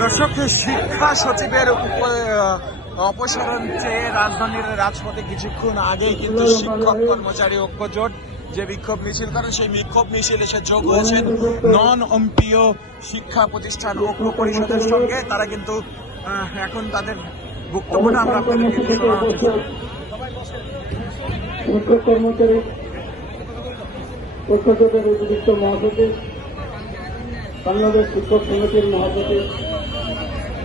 দর্শক, শিক্ষা সচিবের অপসারণ চেয়ে রাজধানীর রাজপথে কিছুক্ষণ আগেই কিন্তু শিক্ষক কর্মচারী ঐক্যজোট যে বিক্ষোভ মিছিল করেন, সেই বিক্ষোভ মিছিল এসে যোগ হয়েছেন নন এমপিও শিক্ষা প্রতিষ্ঠান ঐক্য পরিষদের সঙ্গে। তারা কিন্তু এখন তাদের বক্তব্যটা আমরা আপনাদেরকে শোনানোর চেষ্টা করব। শিক্ষক কর্মচারী ঐক্যজোটের উপযুক্ত মহাসচিব, বাংলাদেশ শিক্ষক সমিতির মহাসচিব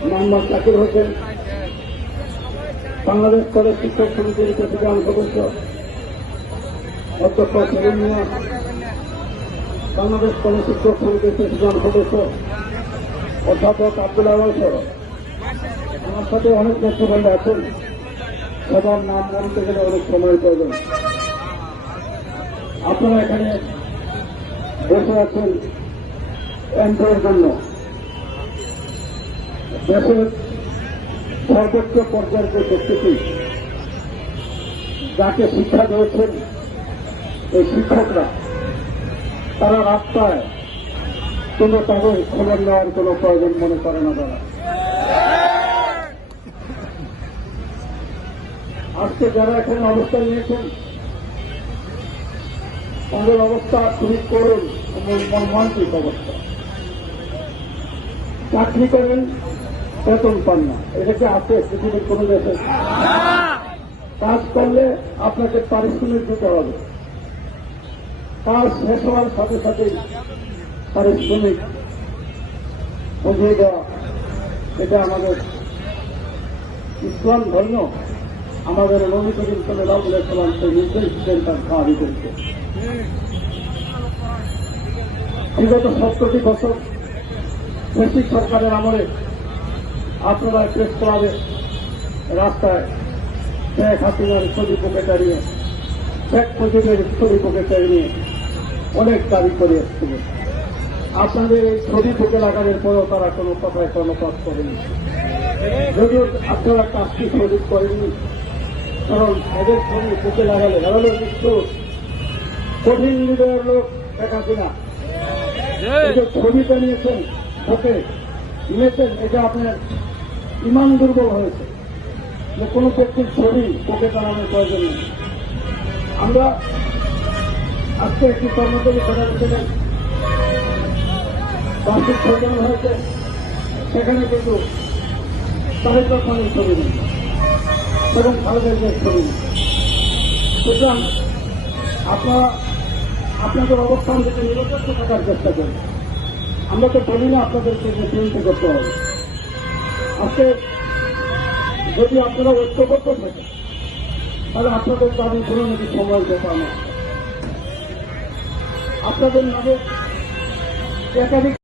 মোহাম্মদ জাকির হোসেন, বাংলাদেশ কলেজ শিক্ষক সমিতির প্রেসিডেন্ট সদস্য অধ্যক্ষ সেলিম মিয়া, বাংলাদেশ কলেজ শিক্ষক সমিতির প্রেসিডেন্ট সদস্য অধ্যাপক আব্দুল আওয়াল সহ আমার সাথে অনেক নেতৃবৃন্দ আছেন। সবার নাম বলতে গেলে অনেক সময় প্রয়োজন। আপনারা এখানে বসে আছেন এনজয়ের জন্য। দেশের সর্বোচ্চ পর্যায়ের যে ব্যক্তিটি যাকে শিক্ষা দিয়েছেন এই শিক্ষকরা, তারা রাস্তায় কোনো তাদের খবর নেওয়ার কোনো প্রয়োজন মনে করে না। তারা আজকে যারা এখানে অবস্থান নিয়েছেন তাদের অবস্থা খুবই করুণ এবং মর্মান্তিক অবস্থা। চাকরি করেন, বেতন পান না, এটা কি আছে পৃথিবীর কোন দেশে? কাজ করলে আপনাকে পারিশ্রমিক দিতে হবে, কাজ শেষ হওয়ার সাথে সাথে পারিশ্রমিক বুঝিয়ে দেওয়া, এটা আমাদের ইসলাম ধর্ম আমাদের নবী করিম সাল্লাল্লাহু আলাইহি ওয়াসাল্লাম সেই নির্দেশ দিতেন, তার দাবি করেছে। বিগত 70টি বছর ফ্যাসিস্ট সরকারের আমলে আপনারা প্রেস ক্লাবে রাস্তায় শেখ হাসিনার ছবি বুকে চালিয়ে, শেখ মুজিবের ছবি বুকে চালিয়ে অনেক দাবি করে এসেছিলেন। আপনাদের এই ছবি বুকে লাগানোর পরেও তারা কোনো কথায় কর্ণপাত করেনি, যদিও আপনারা কাজটি শহীদ করেননি। কারণ এদের ছবি বুকে লাগালে এরালো নিশ্চয় কঠিন হৃদয়ের লোক শেখ হাসিনা যে ছবিটা নিয়েছেন বুকে নিয়েছেন, এটা আপনার ইমান দুর্বল হয়েছে। যে কোনো ব্যক্তির ছবি বুকে টানানোর প্রয়োজন নেই। আমরা আজকে একটি কর্মচারী ফেডারেশনের বার্ষিক সম্মেলন হয়েছে, সেখানে কিন্তু তারেক রহমানের ছবি নেই এবং খালেদা জিয়ার ছবি নেই। সুতরাং আপনারা আপনাদের অবস্থান থেকে নিরপেক্ষ থাকার চেষ্টা করেন। আমরা তো বলি না আপনাদেরকে চিন্তা করতে হবে। আজকে যদি আপনারা ঐক্যবদ্ধ থাকেন তাহলে আপনাদের দাবি কোনো নাকি সময়ের ব্যাপার না। আপনাদের নামে একাধিক